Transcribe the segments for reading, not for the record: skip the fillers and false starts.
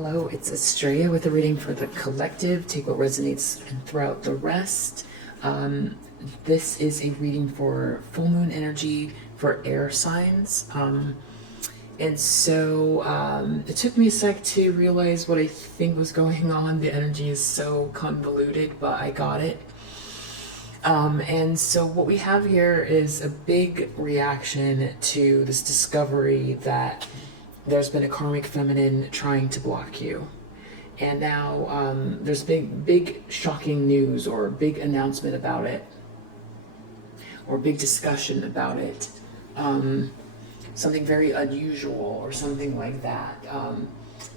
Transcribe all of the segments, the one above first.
Hello, it's Estrella with a reading for the collective. Take what resonates and throw out the rest. This is a reading for full moon energy for air signs. And so it took me a sec to realize what I think was going on. The energy is so convoluted, but I got it. And so what we have here is a big reaction to this discovery that there's been a karmic feminine trying to block you. And now there's big shocking news or big announcement about it, or big discussion about it. Something very unusual or something like that.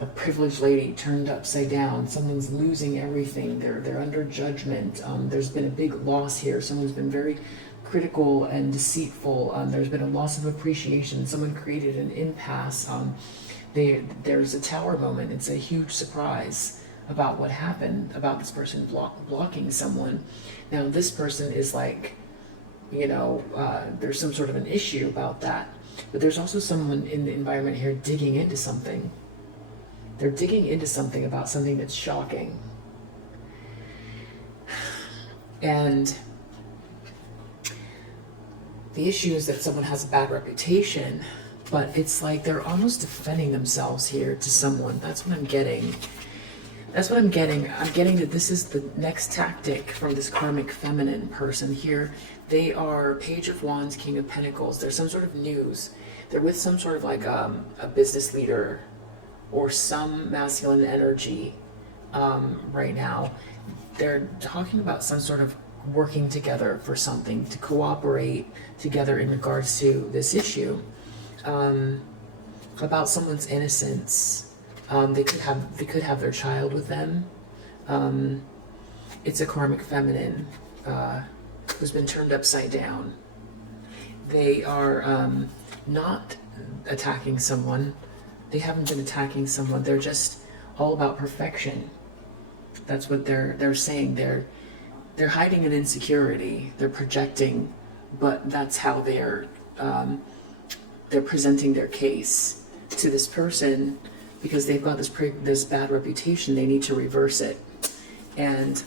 A privileged lady turned upside down. Someone's losing everything. They're under judgment. There's been a big loss here. Someone's been very critical and deceitful. There's been a loss of appreciation. Someone created an impasse. There's a tower moment. It's a huge surprise about what happened, about this person blocking someone. Now this person is like, there's some sort of an issue about that. But there's also someone in the environment here digging into something. They're digging into something about something that's shocking. And the issue is that someone has a bad reputation, but it's like they're almost defending themselves here to someone. That's what I'm getting. That's what I'm getting. I'm getting that this is the next tactic from this karmic feminine person here. They are Page of Wands, King of Pentacles. There's some sort of news. They're with some sort of like a business leader or some masculine energy right now. They're talking about some sort of working together for something, to cooperate together in regards to this issue, about someone's innocence. They could have their child with them. It's a karmic feminine who's been turned upside down. They are not attacking someone. They haven't been attacking someone. They're just all about perfection. That's what they're saying. They're hiding an insecurity. They're projecting, but that's how they're presenting their case to this person, because they've got this bad reputation. They need to reverse it. And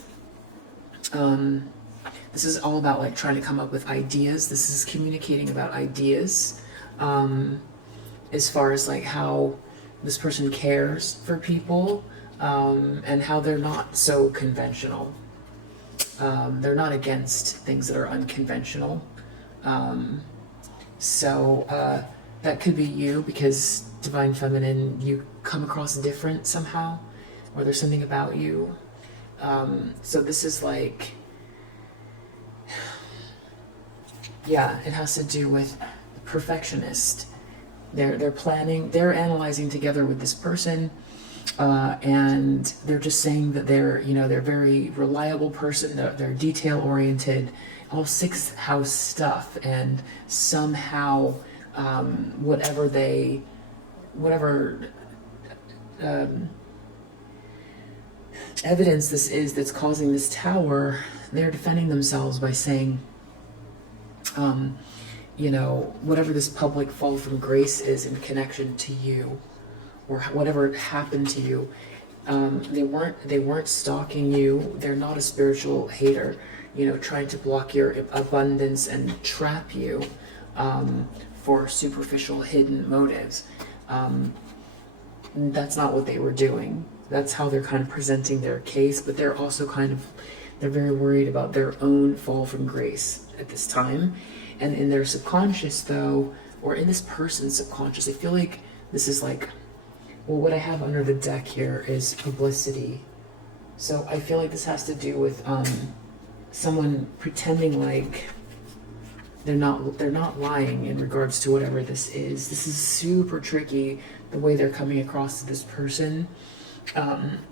this is all about like trying to come up with ideas. This is communicating about ideas, as far as like how this person cares for people, and how they're not so conventional. They're not against things that are unconventional. So that could be you, because Divine Feminine, you come across different somehow, or there's something about you. So this is like, yeah, it has to do with perfectionist. They're planning, they're analyzing together with this person, and they're just saying that they're a very reliable person. They're detail oriented, all sixth house stuff, and somehow whatever evidence this is that's causing this tower, they're defending themselves by saying, whatever this public fall from grace is in connection to you, or whatever happened to you, they weren't stalking you. They're not a spiritual hater, trying to block your abundance and trap you for superficial hidden motives. That's not what they were doing. That's how they're kind of presenting their case, but they're also they're very worried about their own fall from grace at this time. And in their subconscious though, or in this person's subconscious, I feel like this is like, well, what I have under the deck here is publicity. So I feel like this has to do with someone pretending like they're not lying in regards to whatever this is. This is super tricky, the way they're coming across to this person.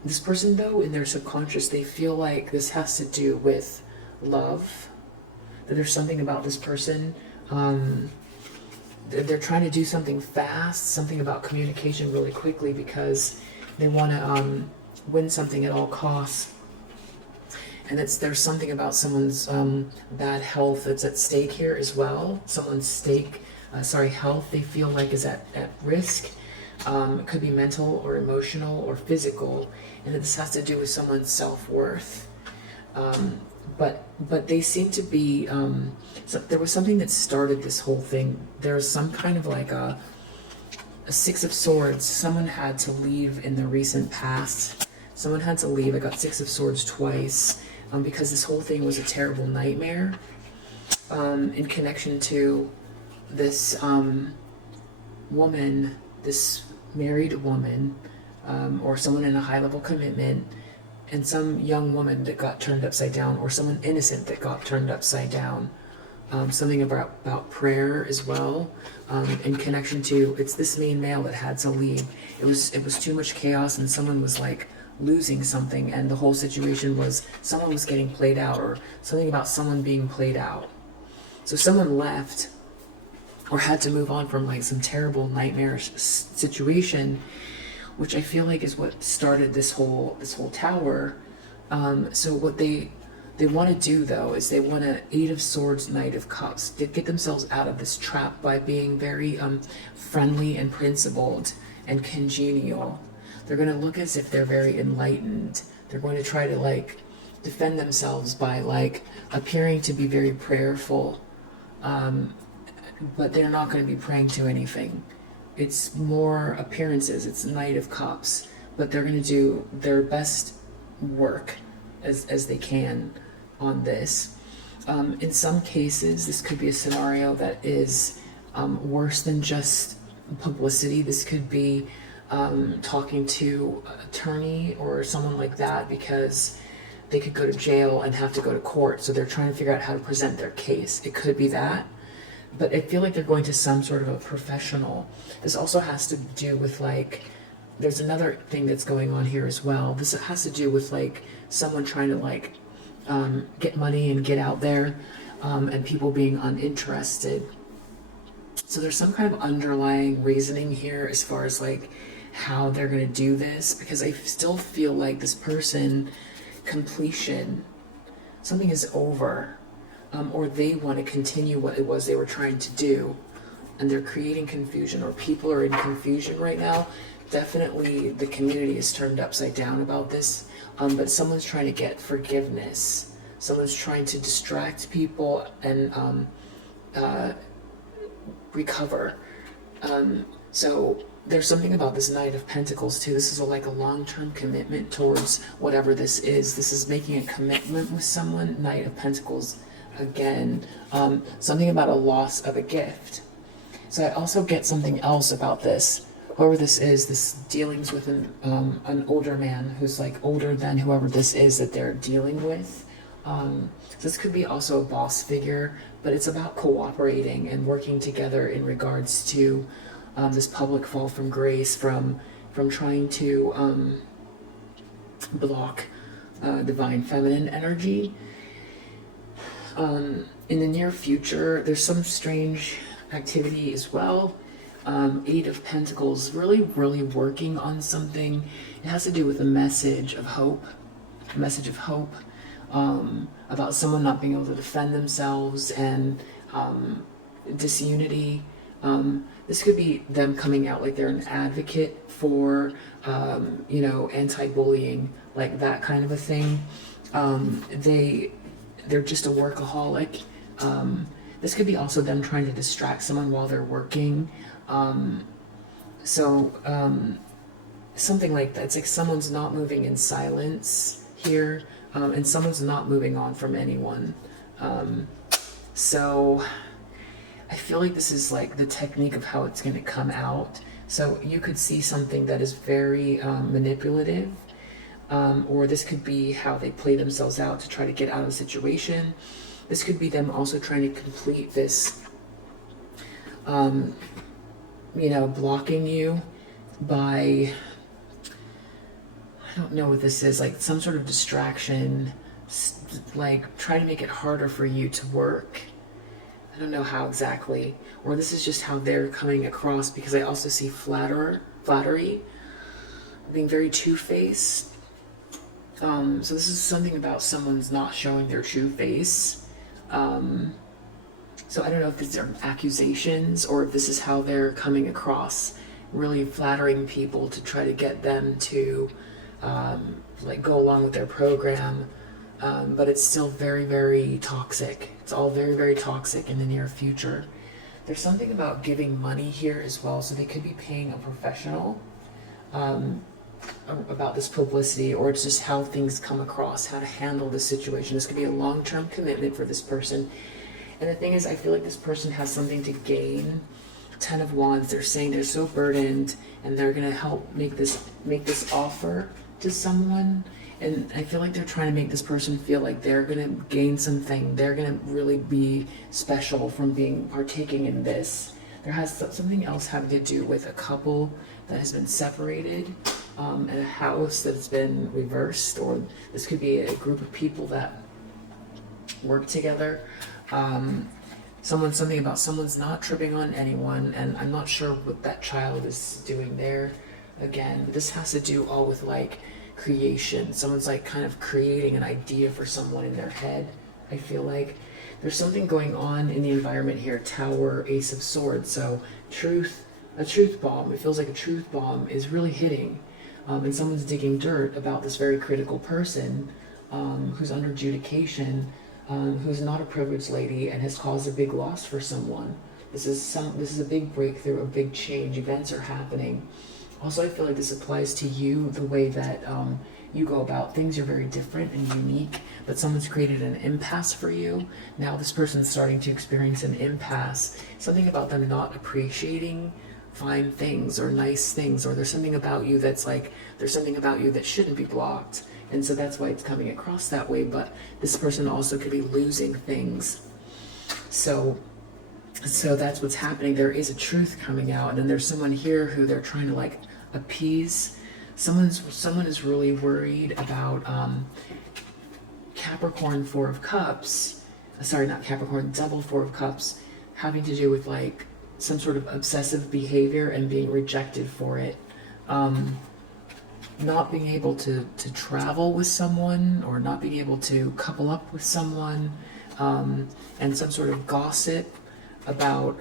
This person though, in their subconscious, they feel like this has to do with love, that there's something about this person. They're trying to do something fast, something about communication really quickly, because they want to win something at all costs. And there's something about someone's bad health that's at stake here as well. Someone's health, they feel like is at risk. It could be mental or emotional or physical, and this has to do with someone's self-worth. But they seem to be, so there was something that started this whole thing. There's some kind of like a Six of Swords. Someone had to leave in the recent past. Someone had to leave. I got Six of Swords twice, because this whole thing was a terrible nightmare, in connection to this woman, this married woman, or someone in a high-level commitment, and some young woman that got turned upside down, or someone innocent that got turned upside down. Something about prayer as well, in connection to, it's this main male that had to leave. It was too much chaos, and someone was like losing something, and the whole situation was someone was getting played out, or something about someone being played out. So someone left, or had to move on from like some terrible nightmarish situation, which I feel like is what started this whole tower. So what they want to do though is they want to Eight of Swords, Knight of Cups, get themselves out of this trap by being very friendly and principled and congenial. They're going to look as if they're very enlightened. They're going to try to like defend themselves by like appearing to be very prayerful, but they're not going to be praying to anything. It's more appearances. It's Knight of Cups, but they're going to do their best work as they can on this. In some cases, this could be a scenario that is worse than just publicity. This could be talking to an attorney or someone like that, because they could go to jail and have to go to court. So they're trying to figure out how to present their case. It could be that. But I feel like they're going to some sort of a professional. This also has to do with like, there's another thing that's going on here as well. This has to do with like someone trying to like get money and get out there, and people being uninterested. So there's some kind of underlying reasoning here as far as like how they're going to do this, because I still feel like this person, completion, something is over, or they want to continue what it was they were trying to do, and they're creating confusion, or people are in confusion right now. Definitely the community is turned upside down about this, but someone's trying to get forgiveness. Someone's trying to distract people and recover. So there's something about this Knight of Pentacles too. This is like a long-term commitment towards whatever this is. This is making a commitment with someone. Knight of Pentacles again. Something about a loss of a gift. So I also get something else about this. Whoever this is, this dealings with an older man who's like older than whoever this is that they're dealing with. So this could be also a boss figure, but it's about cooperating and working together in regards to this public fall from grace, from trying to block divine feminine energy. In the near future, there's some strange activity as well. Eight of Pentacles, really working on something. It has to do with a message of hope, about someone not being able to defend themselves, and disunity. This could be them coming out like they're an advocate for, anti-bullying, like that kind of a thing. They're just a workaholic. This could be also them trying to distract someone while they're working. Something like that. It's like someone's not moving in silence here, and someone's not moving on from anyone. So I feel like this is like the technique of how it's going to come out. So you could see something that is very manipulative, or this could be how they play themselves out to try to get out of the situation. This could be them also trying to complete this, blocking you by, I don't know what this is, like some sort of distraction, like trying to make it harder for you to work. I don't know how exactly, or this is just how they're coming across, because I also see flattery, being very two-faced. So this is something about someone's not showing their true face. So I don't know if these are accusations or if this is how they're coming across really flattering people to try to get them to like go along with their program. But it's still very, very toxic. It's all very, very toxic in the near future. There's something about giving money here as well, so they could be paying a professional about this publicity, or it's just how things come across, how to handle the situation. This could be a long-term commitment for this person. And the thing is, I feel like this person has something to gain. 10 of Wands, they're saying they're so burdened, and they're going to help make this offer to someone. And I feel like they're trying to make this person feel like they're going to gain something. They're going to really be special from partaking in this. There has something else having to do with a couple that has been separated, and a house that's been reversed, or this could be a group of people that work together. Something about someone's not tripping on anyone, and I'm not sure what that child is doing there. Again, but this has to do all with like creation. Someone's like kind of creating an idea for someone in their head. I feel like there's something going on in the environment here. Tower, Ace of Swords. So a truth bomb. It feels like a truth bomb is really hitting, and someone's digging dirt about this very critical person who's under adjudication, who's not a privileged lady and has caused a big loss for someone. This is a big breakthrough, a big change. Events are happening. Also, I feel like this applies to you, the way that you go about things. You're very different and unique, but someone's created an impasse for you. Now this person's starting to experience an impasse. Something about them not appreciating fine things or nice things, or there's something about you that's like, there's something about you that shouldn't be blocked. And so that's why it's coming across that way. But this person also could be losing things. So that's what's happening. There is a truth coming out, and then there's someone here who they're trying to like appease. Someone is really worried about Capricorn, Four of Cups. Sorry, not Capricorn, double Four of Cups, having to do with like some sort of obsessive behavior and being rejected for it. Not being able to travel with someone, or not being able to couple up with someone, and some sort of gossip about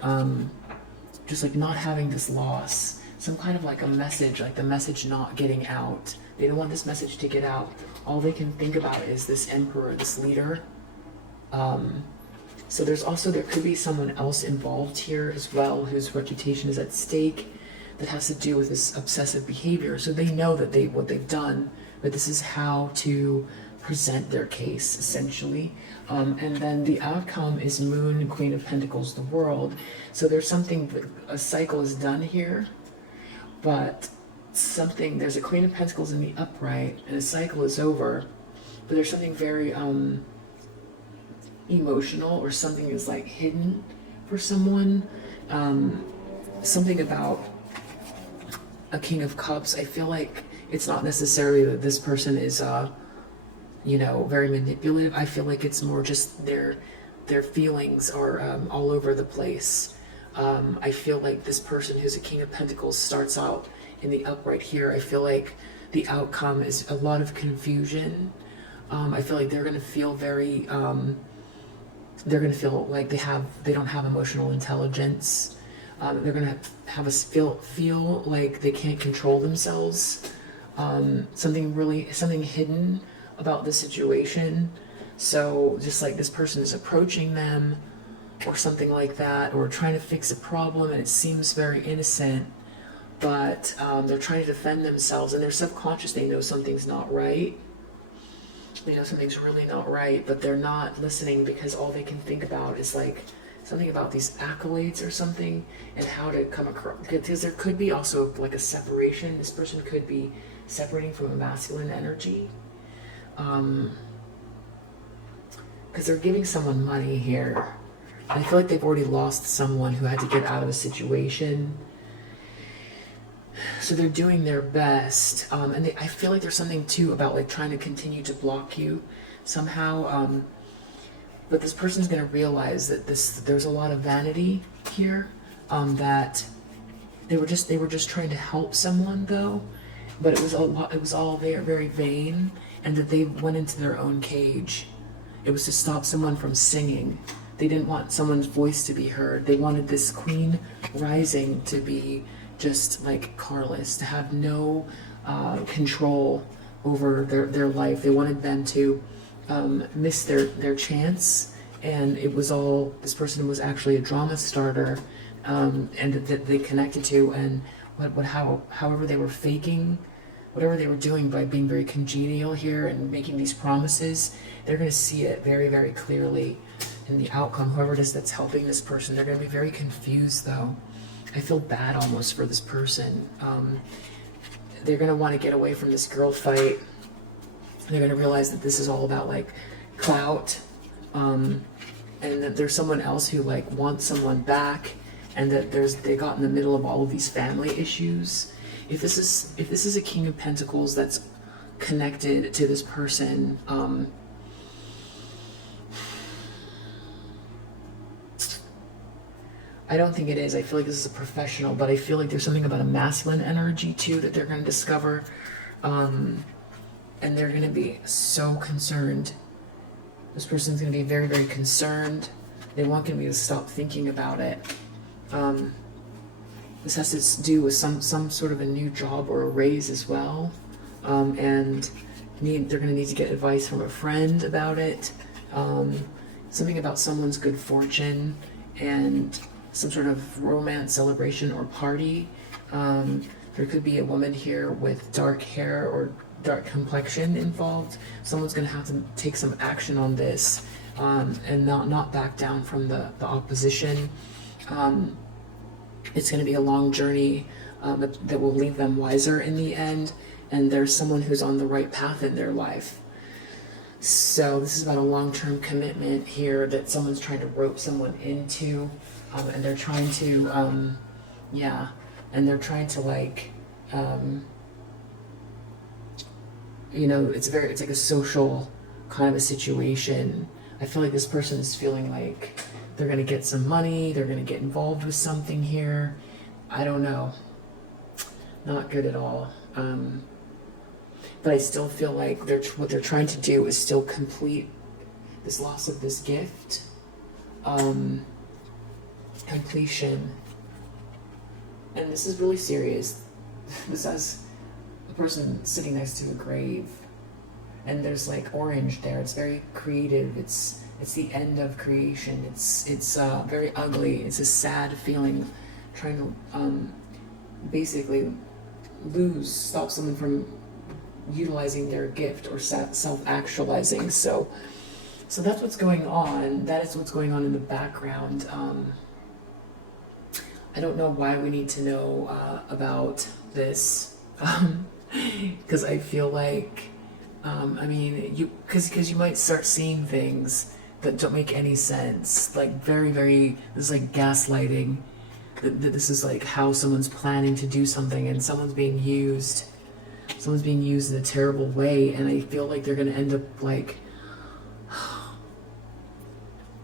just like not having this loss, some kind of like a message, like the message not getting out. They don't want this message to get out. All they can think about is this emperor, this leader. So there could be someone else involved here as well, whose reputation is at stake, that has to do with this obsessive behavior. So they know that what they've done, but this is how to present their case, essentially. And then the outcome is Moon, Queen of Pentacles, the World. So there's something, a cycle is done here, but there's a Queen of Pentacles in the upright, and a cycle is over, but there's something very emotional, or something is like hidden for someone. Something about a King of Cups. I feel like it's not necessarily that this person is very manipulative. I feel like it's more just their feelings are all over the place. I feel like this person who's a King of Pentacles starts out in the upright here. I feel like the outcome is a lot of confusion. I feel like they're going to feel very they're going to feel like they don't have emotional intelligence. They're going to feel like they can't control themselves. Something hidden about the situation. So just like this person is approaching them, or something like that, or trying to fix a problem, and it seems very innocent, but they're trying to defend themselves, and they're subconscious. They know something's not right. They know something's really not right, but they're not listening, because all they can think about is like something about these accolades or something, and how to come across, because there could be also like a separation. This person could be separating from a masculine energy, because they're giving someone money here. I feel like they've already lost someone who had to get out of a situation. So they're doing their best. And I feel like there's something too about like trying to continue to block you somehow. But this person's going to realize that there's a lot of vanity here. That they were just trying to help someone though. But it was all very, very vain, and that they went into their own cage. It was to stop someone from singing. They didn't want someone's voice to be heard. They wanted this queen rising to be just like carless, to have no control over their life. They wanted them to miss their chance, and it was all, this person was actually a drama starter, and that they connected to, and however they were faking whatever they were doing by being very congenial here and making these promises, they're going to see it very, very clearly in the outcome. Whoever it is that's helping this person, they're going to be very confused though. I feel bad almost for this person. They're going to want to get away from this girl fight. They're going to realize that this is all about like clout, and that there's someone else who like wants someone back, and that they got in the middle of all of these family issues. If this is a King of Pentacles that's connected to this person, I don't think it is. I feel like this is a professional, but I feel like there's something about a masculine energy too that they're going to discover, and they're going to be so concerned. This person's going to be very, very concerned. They want me to stop thinking about it. This has to do with some sort of a new job or a raise as well, and they're going to need to get advice from a friend about it. Something about someone's good fortune and some sort of romance celebration or party. There could be a woman here with dark hair or dark complexion involved. Someone's going to have to take some action on this, and not back down from the opposition. It's going to be a long journey that will leave them wiser in the end, and there's someone who's on the right path in their life. So this is about a long-term commitment here that someone's trying to rope someone into, and they're trying to, and they're trying to like, it's like a social kind of a situation. I feel like this person is feeling like they're going to get some money, they're going to get involved with something here. I don't know. Not good at all. But I still feel like what they're trying to do is still complete this loss of this gift. Completion. And this is really serious. This has a person sitting next to a grave. And there's like orange there. It's very creative. It's the end of creation. It's very ugly. It's a sad feeling, trying to basically stop someone from utilizing their gift or self-actualizing. So that's what's going on. That is what's going on in the background. I don't know why we need to know about this, because I feel like, because you might start seeing things that don't make any sense, like very, very, this is like gaslighting, that this is like how someone's planning to do something, and someone's being used in a terrible way, and I feel like they're going to end up like,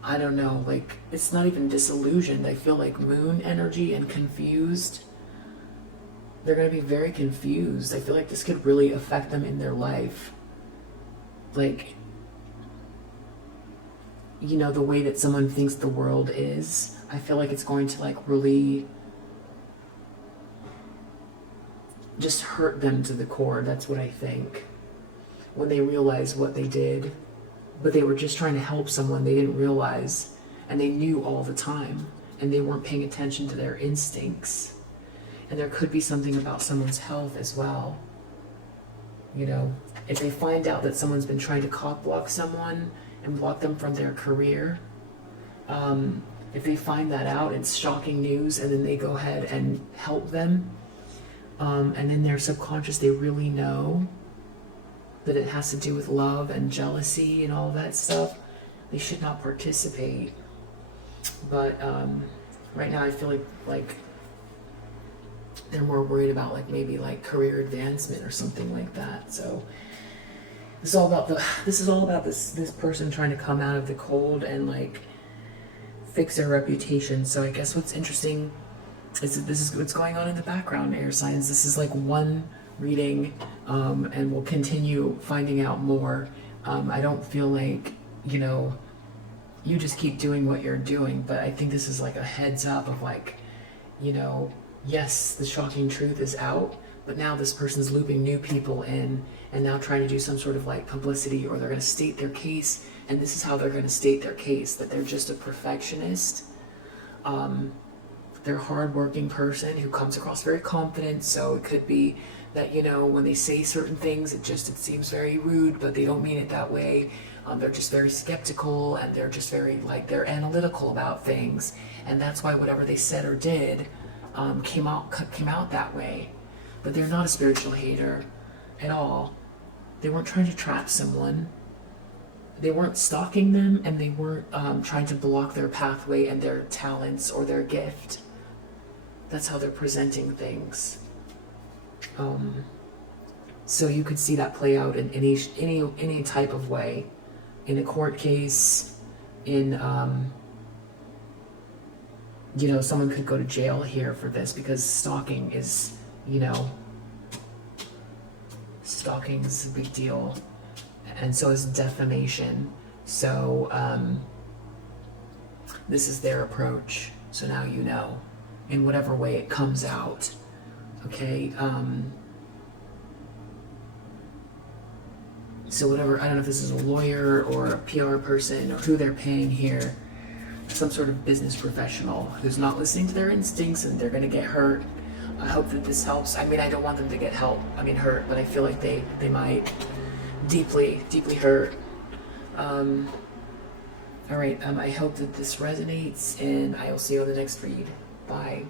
I don't know, like, it's not even disillusioned. I feel like moon energy and confused. They're going to be very confused. I feel like this could really affect them in their life. Like, the way that someone thinks the world is, I feel like it's going to like really just hurt them to the core. That's what I think. When they realize what they did, but they were just trying to help someone they didn't realize, and they knew all the time, and they weren't paying attention to their instincts. And there could be something about someone's health as well. If they find out that someone's been trying to cock block someone and block them from their career, if they find that out, it's shocking news, and then they go ahead and help them, and in their subconscious they really know that it has to do with love and jealousy and all that stuff, they should not participate. But right now I feel like they're more worried about like maybe like career advancement or something like that. So this is all about this person trying to come out of the cold and like fix their reputation. So I guess what's interesting is that this is what's going on in the background, air signs. This is like one reading, and we'll continue finding out more. I don't feel like, you just keep doing what you're doing, but I think this is like a heads up of like, yes, the shocking truth is out, but now this person's looping new people in and now trying to do some sort of like publicity, or they're going to state their case. And this is how they're going to state their case, that they're just a perfectionist. They're a hardworking person who comes across very confident. So it could be that, you know, when they say certain things, it seems very rude, but they don't mean it that way. They're just very skeptical, and they're just very like, they're analytical about things. And that's why whatever they said or did came out that way. But they're not a spiritual hater at all. They weren't trying to trap someone. They weren't stalking them, and they weren't trying to block their pathway and their talents or their gift. That's how they're presenting things. So you could see that play out in any type of way, in a court case, in you know, someone could go to jail here for this, because stalking is, you know, stalking is a big deal, and so is defamation. So this is their approach. So now you know, in whatever way it comes out. Okay. So whatever, I don't know if this is a lawyer or a PR person or who they're paying here, some sort of business professional who's not listening to their instincts, and they're going to get hurt. I hope that this helps. I mean, I don't want them to get hurt, but I feel like they might deeply hurt. All right, I hope that this resonates, and I will see you on the next read. Bye.